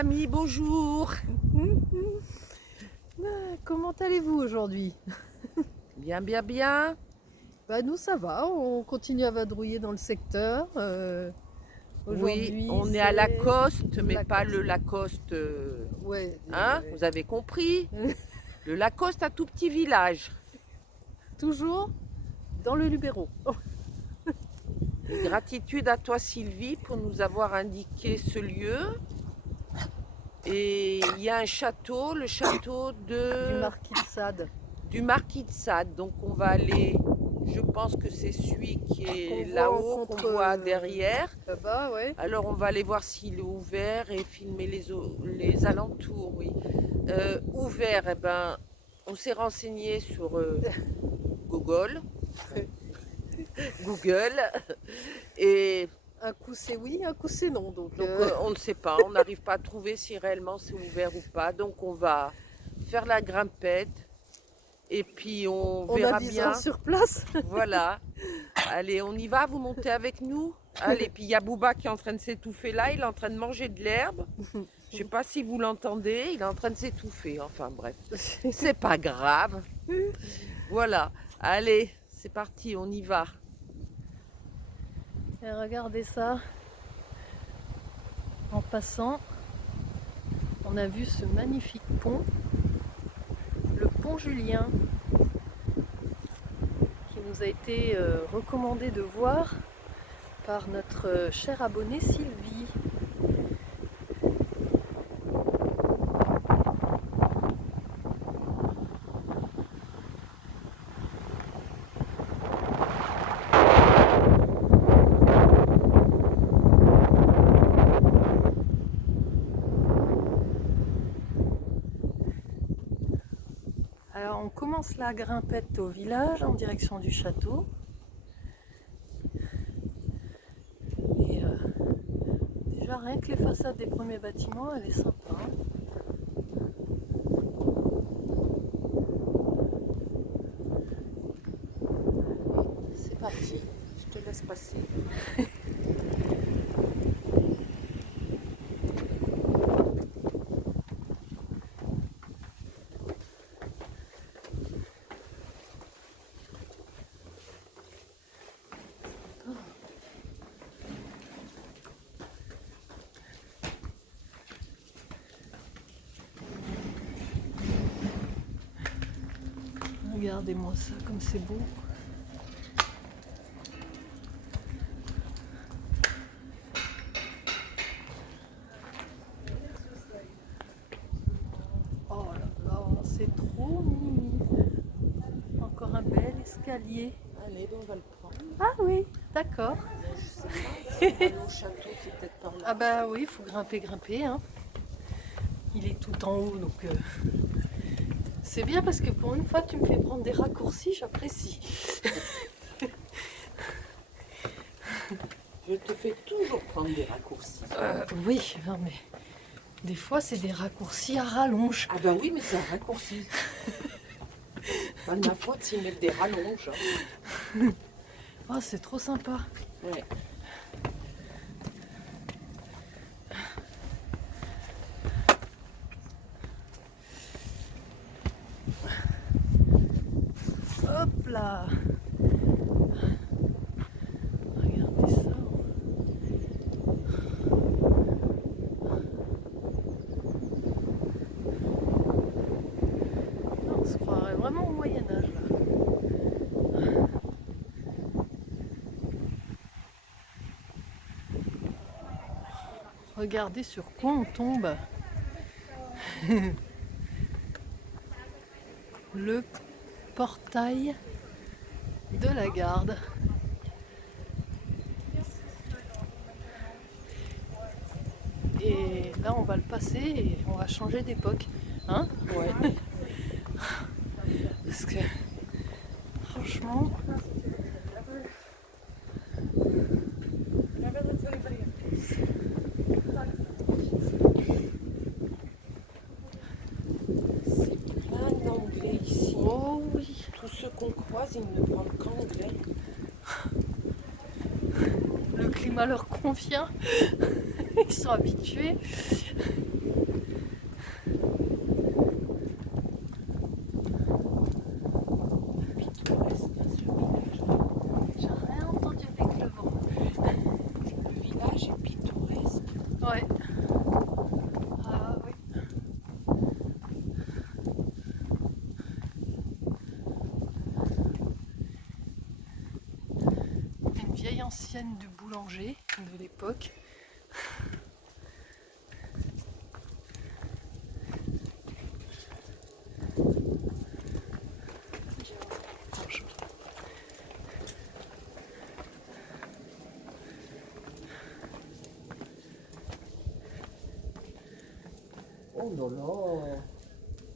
amis, bonjour. Comment allez-vous aujourd'hui? Bien, bien, bien. Bah nous ça va, on continue à vadrouiller dans le secteur. Oui, Aujourd'hui on est à c'est Lacoste, mais pas Lacoste. le Lacoste, Ouais, hein, vous avez compris? Le Lacoste à tout petit village. toujours dans le Luberon. Et gratitude à toi Sylvie pour nous avoir indiqué ce lieu. Et il y a un château, le château Du Marquis de Sade. du Marquis de Sade. Donc on va aller, je pense que c'est celui qui est là-haut, qu'on voit derrière. Là-bas, ouais. Alors on va aller voir s'il est ouvert et filmer les alentours, oui. Ouvert, eh ben, on s'est renseigné sur Google. Google. Et Un coup c'est oui, un coup c'est non. Donc, on ne sait pas, on n'arrive pas à trouver si réellement c'est ouvert ou pas. Donc on va faire la grimpette et puis on verra avisera bien. sur place. Voilà. Allez, on y va, vous montez avec nous? Allez, puis il y a Bouba qui est en train de s'étouffer là, il est en train de manger de l'herbe. Je sais pas si vous l'entendez, il est en train de s'étouffer. Enfin bref, c'est pas grave. Voilà, allez, c'est parti, on y va. Et regardez ça. En passant, on a vu ce magnifique pont, le pont Julien, qui nous a été recommandé de voir par notre chère abonnée Sylvie. Alors on commence la grimpette au village en direction du château. Et déjà rien que les façades des premiers bâtiments, elle est sympa. C'est parti, je te laisse passer. Regardez-moi ça, comme c'est beau. Oh là là, c'est trop mimi. Encore un bel escalier. Allez, on va le prendre. Ah oui, d'accord. Je sais pas, si on va aller au château, c'est peut-être par là. Ah bah oui, il faut grimper, hein. Il est tout en haut, donc c'est bien parce que pour une fois tu me fais prendre des raccourcis, j'apprécie. Je te fais toujours prendre des raccourcis. Oui, non mais des fois c'est des raccourcis à rallonge. Ah ben oui, mais c'est un raccourci. Pas de ma faute s'ils mettent des rallonges. Oh, c'est trop sympa. Ouais. Hop là. Regardez ça. On se croirait vraiment au Moyen-Âge là. Regardez sur quoi on tombe. Le portail de la garde. Et là on va le passer et on va changer d'époque. Hein? Ouais. Parce que franchement, C'est plein d'anglais ici. oh oui, Tous ceux qu'on croise, ils ne parlent qu'anglais. le climat leur convient. Ils sont habitués. scène du boulanger de l'époque. Oh là là.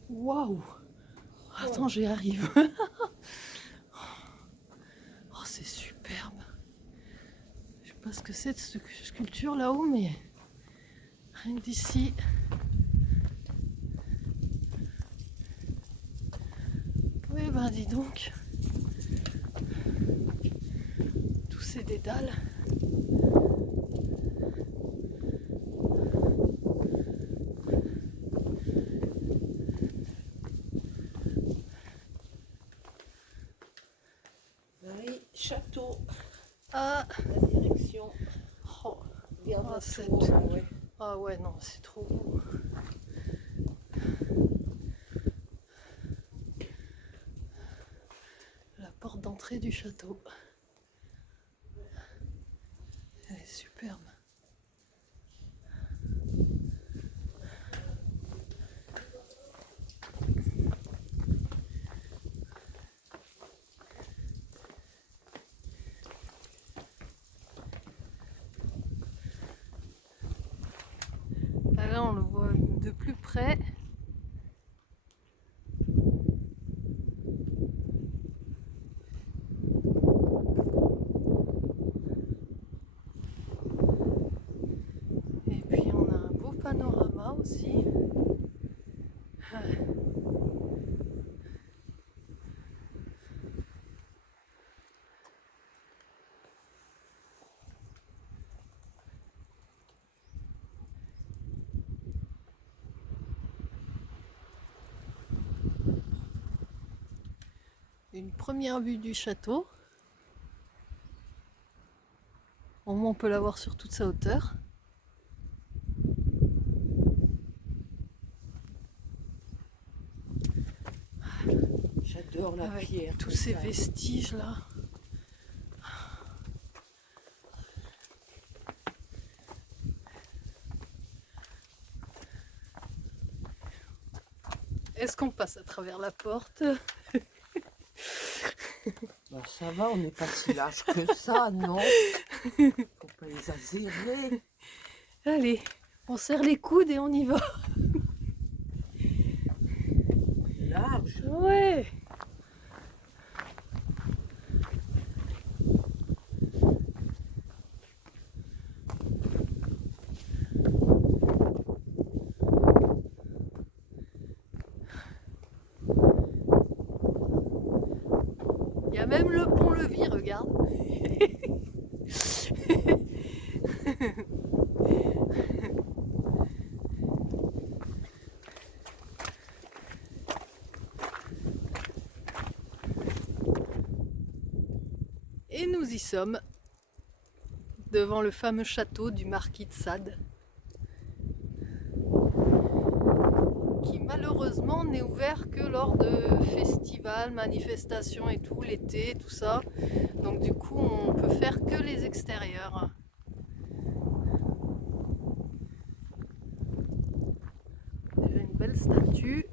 Waouh! Attends, j'y arrive. Oh, c'est superbe. Je sais pas ce que c'est cette sculpture là-haut, mais rien que d'ici. Oui, ben dis donc. Tous ces dédales. Oui, château. Ah, La direction. oh, Regarde ah, la cette- tour, là, ouais. ah ouais, non, c'est trop beau. La porte d'entrée du château. Elle est superbe. Ah, là, on le voit de plus près. Et puis on a un beau panorama aussi. Ah. Une première vue du château. Au moins on peut la voir sur toute sa hauteur. J'adore la Avec pierre. tous comme ces ça. vestiges là. Est-ce qu'on passe à travers la porte? Bah, ça va, on n'est pas si large que ça, non? Faut pas exagérer. Allez, on serre les coudes et on y va. Large. Ouais. Il y a même le pont-levis, regarde. Et nous y sommes, devant le fameux château du marquis de Sade, qui malheureusement n'est ouvert que lors de festivals, manifestations et tout, l'été, tout ça. Donc du coup, on peut faire que les extérieurs. Déjà une belle statue.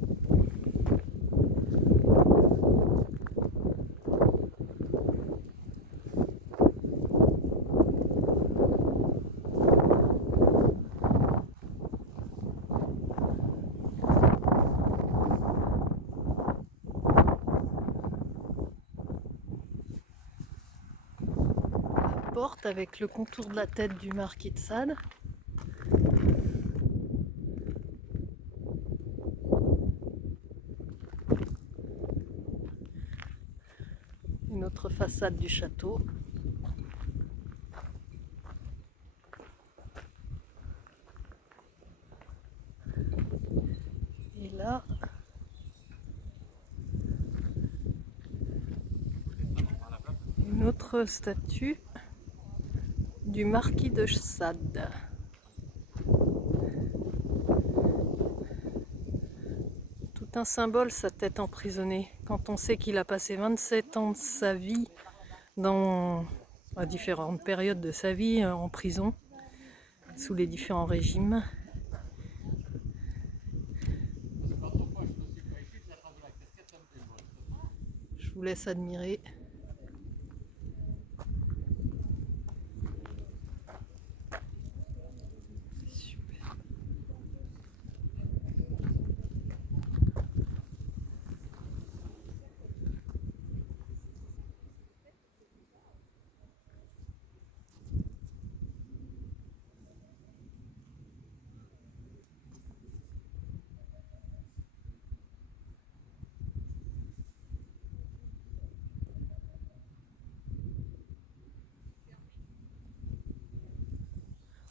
Porte avec le contour de la tête du marquis de Sade. Une autre façade du château. Et là, une autre statue du marquis de Sade. Tout un symbole, sa tête emprisonnée. Quand on sait qu'il a passé 27 ans de sa vie dans à différentes périodes de sa vie en prison, sous les différents régimes. Je vous laisse admirer. Super.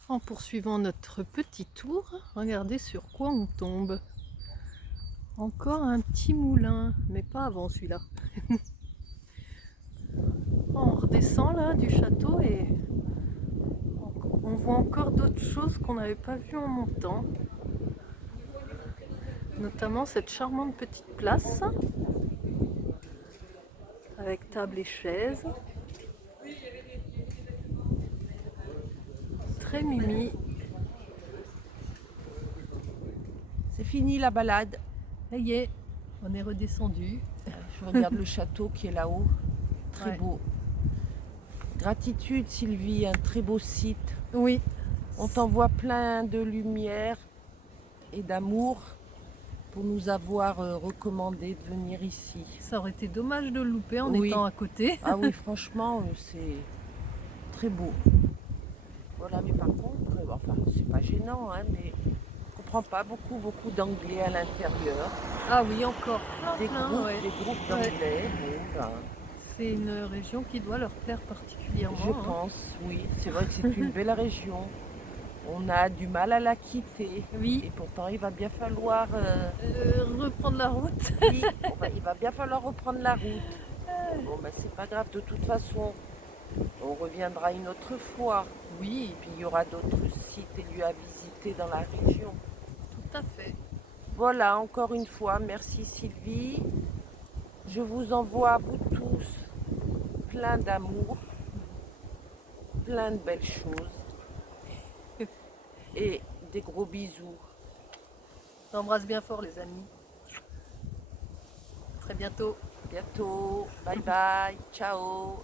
En poursuivant notre petit tour, regardez sur quoi on tombe. Encore un petit moulin, mais pas avant celui-là. On redescend là du château et on voit encore d'autres choses qu'on n'avait pas vues en montant. Notamment cette charmante petite place avec table et chaises. Très mimi. C'est fini la balade. Ça y est, on est redescendu. Je regarde le château qui est là-haut. Très Ouais. beau. Gratitude Sylvie, un très beau site. Oui. On t'envoie plein de lumière et d'amour pour nous avoir recommandé de venir ici. Ça aurait été dommage de le louper en Oui. étant à côté. Ah oui, franchement, c'est très beau. Voilà, mais par contre, enfin, c'est pas gênant, hein, mais on comprend pas beaucoup d'anglais à l'intérieur. Ah oui, encore Des plein, groupes, ouais. des groupes d'anglais. Bon, ben, C'est une région qui doit leur plaire particulièrement. je hein. pense, oui. C'est vrai que c'est une belle région. On a du mal à la quitter. Oui. Et pourtant, il va bien falloir... Reprendre la route. oui, il va bien falloir reprendre la route. Bon, ben, c'est pas grave, de toute façon. On reviendra une autre fois. Oui, Et puis, il y aura d'autres sites et lieux à visiter dans la région. tout à fait. Voilà, encore une fois, merci Sylvie. Je vous envoie, vous tous, plein d'amour, plein de belles choses et des gros bisous. J'embrasse bien fort les amis. À très bientôt. Bientôt, bye bye, ciao.